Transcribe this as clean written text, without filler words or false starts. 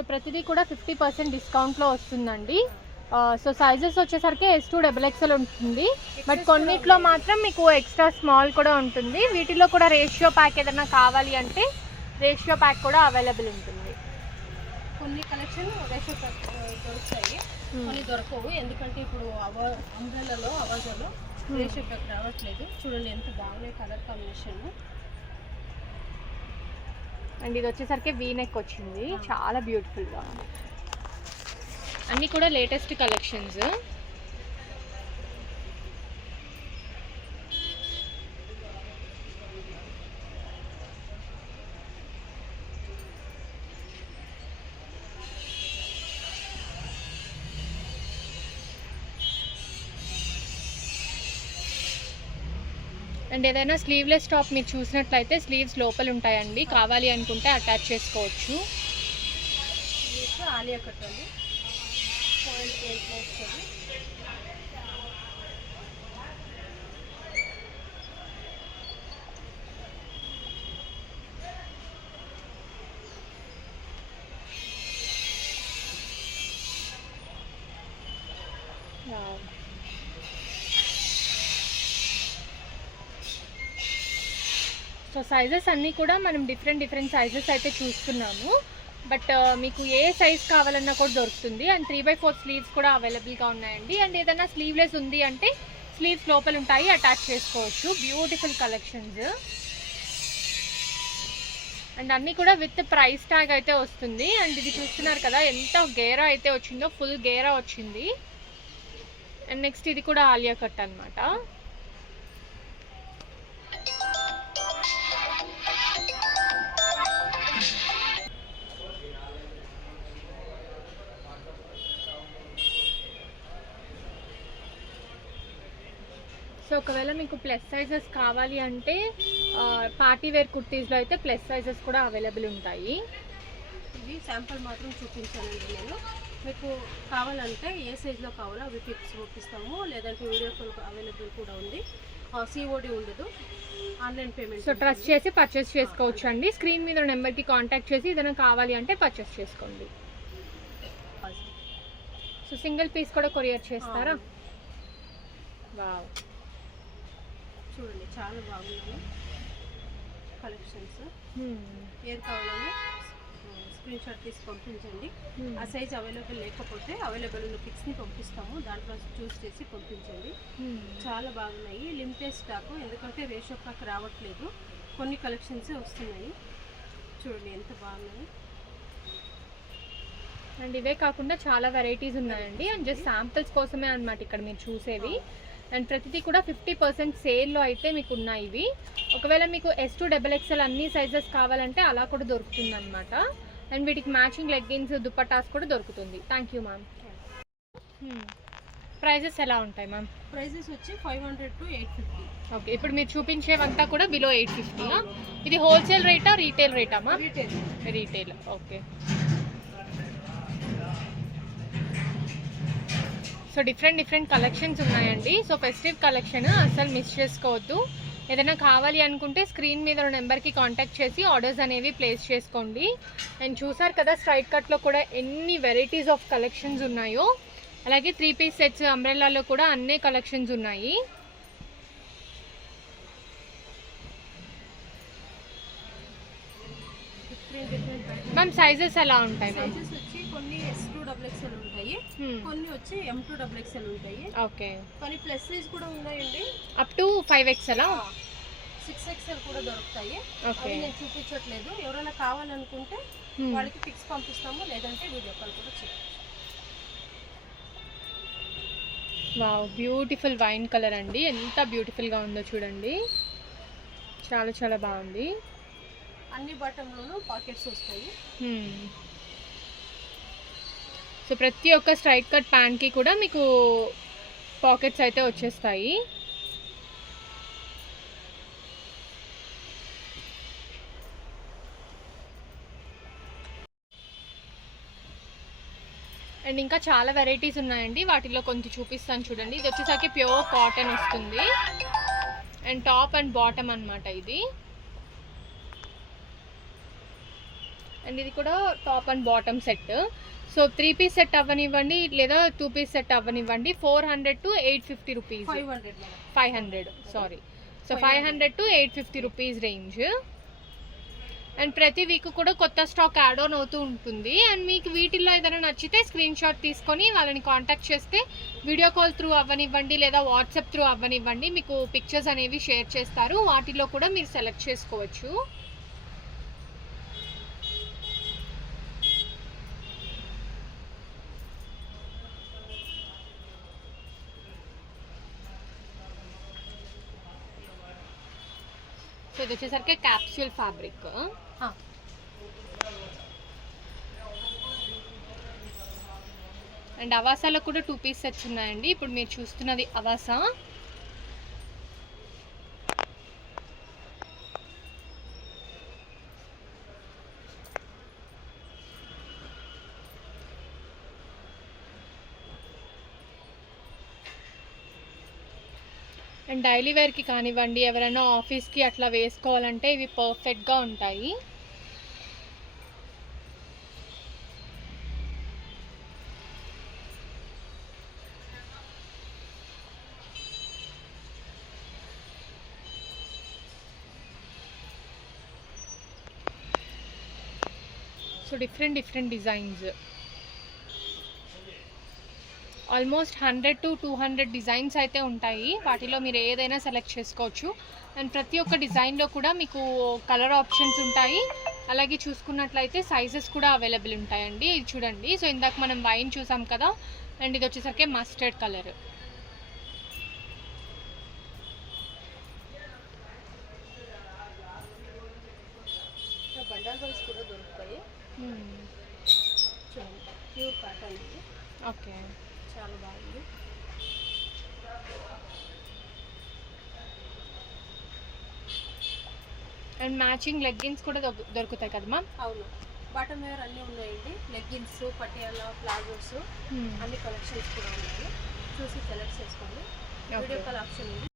So ప్రతిదీ కూడా 50% డిస్కౌంట్లో వస్తుందండి. సో సైజెస్ వచ్చేసరికి S2 XXL ఉంటుంది, బట్ కొన్నిట్లో మాత్రం మీకు ఎక్స్ట్రా స్మాల్ కూడా ఉంటుంది. వీటిలో కూడా రేషియో ప్యాక్ ఏదైనా కావాలి అంటే రేషియో ప్యాక్ కూడా అవైలబుల్ ఉంటుంది. కొన్ని కలెక్షన్ రేషియో ప్యాక్ దొరుకుతాయి, కొన్ని దొరకవు. ఎందుకంటే ఇప్పుడు అంబ్రెల్లాలో అవాజాలో రేషియో ప్యాక్ రావట్లేదు. చూడండి ఎంత బాగున్నాయి కలర్ కాంబినేషన్. అండ్ ఇది వచ్చేసరికి వీ నెక్ వచ్చింది, చాలా బ్యూటిఫుల్గా ఉంది. అన్నీ కూడా లేటెస్ట్ కలెక్షన్స్. అండ్ ఏదైనా స్లీవ్లెస్ టాప్ మీరు చూసినట్లయితే స్లీవ్స్ లోపల ఉంటాయండి, కావాలి అనుకుంటే అటాచ్ చేసుకోవచ్చు. ఆలియా కట్ అండి, సో సైజెస్ అన్నీ కూడా మనం డిఫరెంట్ సైజెస్ అయితే చూస్తున్నాము, బట్ మీకు ఏ సైజ్ కావాలన్నా కూడా దొరుకుతుంది. అండ్ 3/4 స్లీవ్స్ కూడా అవైలబుల్గా ఉన్నాయండి. అండ్ ఏదైనా స్లీవ్లెస్ ఉంది అంటే స్లీవ్స్ లోపల ఉంటాయి, అటాచ్ చేసుకోవచ్చు. Beautiful collections. అండ్ అన్నీ కూడా విత్ ప్రైస్ ట్యాగ్ అయితే వస్తుంది. అండ్ ఇది చూస్తున్నారు కదా ఎంత గేరా అయితే వచ్చిందో, ఫుల్ గేరా వచ్చింది. అండ్ నెక్స్ట్ ఇది కూడా ఆలియా కట్ అనమాట. సో ఒకవేళ మీకు ప్లస్ సైజెస్ కావాలి అంటే పార్టీ వేర్ కుర్తీస్లో అయితే ప్లస్ సైజెస్ కూడా అవైలబుల్ ఉంటాయి. ఇవి శాంపుల్ మాత్రం చూపించానండి నేను. మీకు కావాలంటే ఏ సైజులో కావాలో అవి పిక్స్ పంపిస్తాము, లేదంటే వీడియో కాల్ అవైలబుల్ కూడా ఉంది. COD ఉండదు, ఆన్లైన్ పేమెంట్. సో ట్రస్ట్ చేసి పర్చేస్ చేసుకోవచ్చు అండి. స్క్రీన్ మీద నెంబర్కి కాంటాక్ట్ చేసి ఏదైనా కావాలి అంటే పర్చేస్ చేసుకోండి. సో సింగిల్ పీస్ కూడా కొరియర్ చేస్తారా? వావ్, చూడండి చాలా బాగుంది కలెక్షన్స్. ఏది కావాలన్నా స్క్రీన్ షాట్ తీసి పంపించండి. ఆ సైజ్ అవైలబుల్ లేకపోతే అవైలబుల్ ఉన్న పిక్స్ని పంపిస్తాము, దాంట్లో చూస్ చేసి పంపించండి. చాలా బాగున్నాయి, లిమిటెడ్ స్టాక్. ఎందుకంటే రేషియో ప్యాక్ రావట్లేదు, కొన్ని కలెక్షన్సే వస్తున్నాయి. చూడండి ఎంత బాగున్నాయి. అండ్ ఇవే కాకుండా చాలా వెరైటీస్ ఉన్నాయండి. అండ్ జస్ట్ శాంపిల్స్ కోసమే అనమాట ఇక్కడ మీరు చూసేవి. అండ్ ప్రతిదీ కూడా 50% సేల్లో అయితే మీకు ఉన్నాయి ఇవి. ఒకవేళ మీకు S2 XXL అన్ని సైజెస్ కావాలంటే అలా కూడా దొరుకుతుంది అనమాట. అండ్ వీటికి మ్యాచింగ్ లెగ్గిన్స్, దుపట్టాస్ కూడా దొరుకుతుంది. Thank you ma'am. ప్రైజెస్ ఎలా ఉంటాయి మ్యామ్? ప్రైజెస్ వచ్చి 500 to 850. ఓకే, ఇప్పుడు మీరు చూపించేవంతా కూడా బిలో 850. ఇది హోల్సేల్ రేటా రీటైల్ రేటా ma'am? Retail. Okay. So different collections ఉన్నాయండి. సో ఫెస్టివ్ కలెక్షన్ అసలు మిస్ చేసుకోవద్దు. ఏదైనా కావాలి అనుకుంటే స్క్రీన్ మీద నెంబర్కి కాంటాక్ట్ చేసి ఆర్డర్స్ అనేవి ప్లేస్ చేసుకోండి. అండ్ చూసారు కదా స్ట్రైట్ కట్లో కూడా ఎన్ని వెరైటీస్ ఆఫ్ కలెక్షన్స్ ఉన్నాయో. అలాగే 3 పీస్ సెట్స్ అంబ్రెల్లాలో కూడా అన్ని కలెక్షన్స్ ఉన్నాయి. మ్యామ్ సైజెస్ ఎలా ఉంటాయి మ్యామ్? కొన్ని S2 XXL ఉంటాయి, కొన్ని వచ్చి M2 XXL ఉంటాయి. ఓకే, కొన్ని ప్లస్ సైజ్ కూడా ఉన్నాయండి. అప్ టు 5XL, 6XL కూడా దొరుకుతాయి. అవి నేను చూపించట్లేదు, ఎవరైనా కావాలనుకుంటే వాళ్ళకి పిక్స్ పంపిస్తాము, లేదంటే వీడియో కాల్ కూడా చేయొచ్చు. వావ్, బ్యూటిఫుల్ వైన్ కలర్ అండి, ఎంత బ్యూటిఫుల్గా ఉందో చూడండి, చాలా బాగుంది. అన్ని బటన్లోనూ పాకెట్స్ వస్తాయి. సో ప్రతి ఒక్క స్ట్రైట్ కట్ ప్యాంట్కి కూడా మీకు పాకెట్స్ అయితే వచ్చేస్తాయి. అండ్ ఇంకా చాలా వెరైటీస్ ఉన్నాయండి, వాటిలో కొంచెం చూపిస్తాను చూడండి. ఇది వచ్చేసరికి ప్యూర్ కాటన్ వస్తుంది అండ్ టాప్ అండ్ బాటమ్ అనమాట ఇది. అండ్ ఇది కూడా top and bottom set. So 3 piece set అవ్వనివ్వండి లేదా 2 పీస్ సెట్ అవ్వనివ్వండి 400 to 850 rupees. 500 sorry. So 500 to 850 rupees range. And ప్రతి వీక్ కూడా కొత్త స్టాక్ యాడ్ ఆన్ అవుతూ ఉంటుంది. అండ్ మీకు వీటిల్లో ఏదైనా నచ్చితే స్క్రీన్ షాట్ తీసుకొని వాళ్ళని కాంటాక్ట్ చేస్తే వీడియో కాల్ త్రూ అవ్వనివ్వండి లేదా వాట్సాప్ త్రూ అవ్వనివ్వండి మీకు పిక్చర్స్ అనేవి షేర్ చేస్తారు. వాటిలో కూడా మీరు సెలెక్ట్ చేసుకోవచ్చు. సో ఇది వచ్చేసరికి క్యాప్సూల్ ఫ్యాబ్రిక్. అండ్ అవాసాలో కూడా 2 పీస్ సెట్స్ ఉన్నాయండి. ఇప్పుడు మీరు చూస్తున్నది అవాసా. అండ్ డైలీ వేర్కి కానివ్వండి ఎవరైనా ఆఫీస్కి అట్లా వేసుకోవాలంటే ఇవి పర్ఫెక్ట్గా ఉంటాయి. So different designs, almost 100 to 200 designs అయితే ఉంటాయి. వాటిలో మీరు ఏదైనా సెలెక్ట్ చేసుకోవచ్చు. అండ్ ప్రతి ఒక్క డిజైన్లో కూడా మీకు కలర్ ఆప్షన్స్ ఉంటాయి. అలాగే చూసుకున్నట్లయితే సైజెస్ కూడా అవైలబుల్ ఉంటాయండి. ఇది చూడండి. సో ఇందాక మనం వైన్ చూసాం కదా, అండ్ ఇది వచ్చేసరికి మస్టర్డ్ కలర్. బండల్ వైస్ కూడా దొరుకుతాయి. ప్యూర్ కాటన్ ఇది. ఓకే, చాలా బాగుంది. అండ్ మ్యాచింగ్ లెగ్గిన్స్ కూడా దొరుకుతాయి కదా మ్యామ్? అవును, బాటమ్ వేర్ అన్నీ ఉన్నాయండి. లెగ్గిన్స్, పటియాలా, ప్లాజోస్ అన్ని కలెక్షన్స్ కూడా ఉన్నాయి. చూసి సెలెక్ట్ చేసుకోండి. వీడియో కాల్ ఆప్షన్ ఉంది.